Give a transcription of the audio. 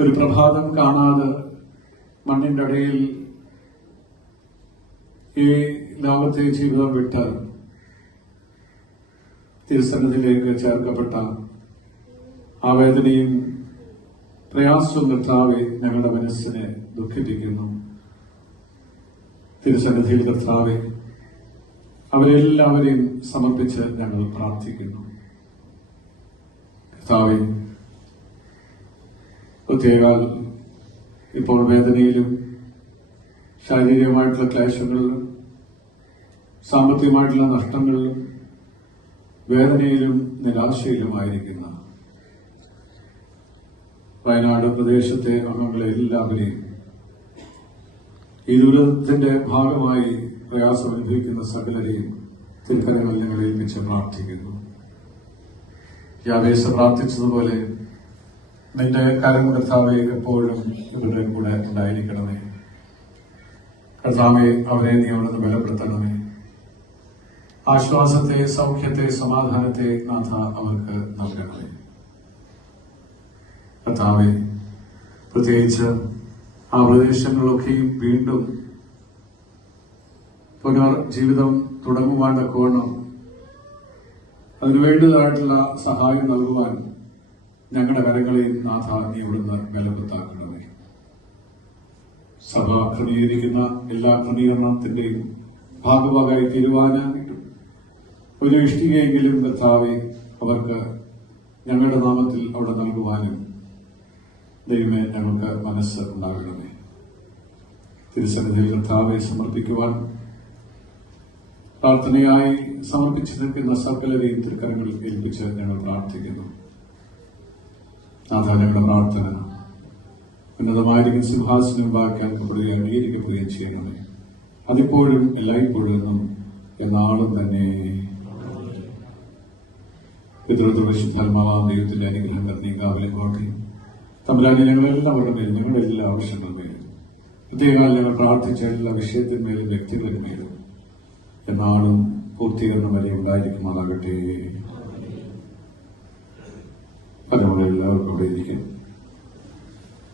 ഒരു പ്രഭാതം കാണാതെ മണ്ണിന്റെ അടയിൽ ഈ ലോകത്തെ ജീവിതം വിട്ട് തിരുസന്നതിലേക്ക് ചേർക്കപ്പെട്ട ആ വേദനയും പ്രയാസവും കർത്താവെ ഞങ്ങളുടെ മനസ്സിനെ ദുഃഖിപ്പിക്കുന്നു. തിരുസന്നിധിയിൽ കർത്താവെ അവരെല്ലാവരെയും സമർപ്പിച്ച് ഞങ്ങൾ പ്രാർത്ഥിക്കുന്നു. കർത്താവെ പ്രത്യേകാൽ ഇപ്പോൾ വേദനയിലും ശാരീരികമായിട്ടുള്ള ക്ലേശങ്ങളിലും സാമ്പത്തികമായിട്ടുള്ള നഷ്ടങ്ങളിലും വേദനയിലും നിരാശയിലുമായിരിക്കുന്ന വയനാട് പ്രദേശത്തെ അംഗങ്ങളെ എല്ലാവരെയും ഈ ദുരിതത്തിന്റെ ഭാഗമായി പ്രയാസം അനുഭവിക്കുന്ന സകലരെയും തിരുക്കരങ്ങളിൽ ഞങ്ങൾ ഏൽപ്പിച്ച് പ്രാർത്ഥിക്കുന്നു. യാവേശ പ്രാർത്ഥിച്ചതുപോലെ നിന്റെ കരം കർത്താവെ എപ്പോഴും ഇവരുടെ കൂടെ ഉണ്ടായിരിക്കണമേ. കർത്താവെ അവരെ നീ അവിടുന്ന് ബലപ്പെടുത്തണമേ. ആശ്വാസത്തെ സൗഖ്യത്തെ സമാധാനത്തെ നാഥ അവർക്ക് നൽകണമേ. കർത്താവെ പ്രത്യേകിച്ച് ആ പ്രദേശങ്ങളിലൊക്കെയും വീണ്ടും പുനർ ജീവിതം തുടങ്ങുവാൻ തക്കവണ്ണം അതിനുവേണ്ടതായിട്ടുള്ള സഹായം നൽകുവാൻ ഞങ്ങളുടെ കരങ്ങളെയും നാഥ നീ ഇവിടുന്ന് ബലപ്പെടുത്താക്കണമേ. സഭ ക്രമീകരിക്കുന്ന എല്ലാ ക്രമീകരണത്തിന്റെയും ഭാഗഭാഗമായി തീരുവാനായിട്ടും ഒരു ഇഷ്ടികയെങ്കിലും കർത്താവെ അവർക്ക് ഞങ്ങളുടെ നാമത്തിൽ അവിടെ നൽകുവാനും ദൈവമേ ഞങ്ങൾക്ക് മനസ്സ് ഉണ്ടാകണമേ. തിരുസന്നിധിയിൽ കർത്താവെ സമർപ്പിക്കുവാൻ പ്രാർത്ഥനയായി സമർപ്പിച്ചു നിൽക്കുന്ന സകലരെയും തൃക്കരങ്ങളിൽ ഏൽപ്പിച്ച് ഞങ്ങൾ പ്രാർത്ഥിക്കുന്നു. നാഥ ഞങ്ങളുടെ പ്രാർത്ഥന. ഉന്നതമായിരിക്കും സിംഹാസനം വാക്കാൻ പ്രതി അംഗീകരിക്കപ്പെടുകയും ചെയ്യണമേ അതിപ്പോഴും എല്ലായ്പ്പോഴും എന്നും എന്നാളും തന്നെ. പിതൃത്വശുദ്ധാത്മാവാം ദൈവത്തിന്റെ അനുഗ്രഹം തന്നെ കാവലും കോട്ടയും തമ്പുരാനെ ഞങ്ങളെല്ലാവരുടെ മേലും ഞങ്ങളുടെ എല്ലാ ആവശ്യങ്ങളും മേലും. പ്രത്യേകം ഞങ്ങൾ പ്രാർത്ഥിച്ച എല്ലാ വിഷയത്തിന്മേലും വ്യക്തികളിന്മേലും എന്നാളും പൂർത്തീകരണം വരെ ഉണ്ടായിരിക്കുമാറാകട്ടെ. dije,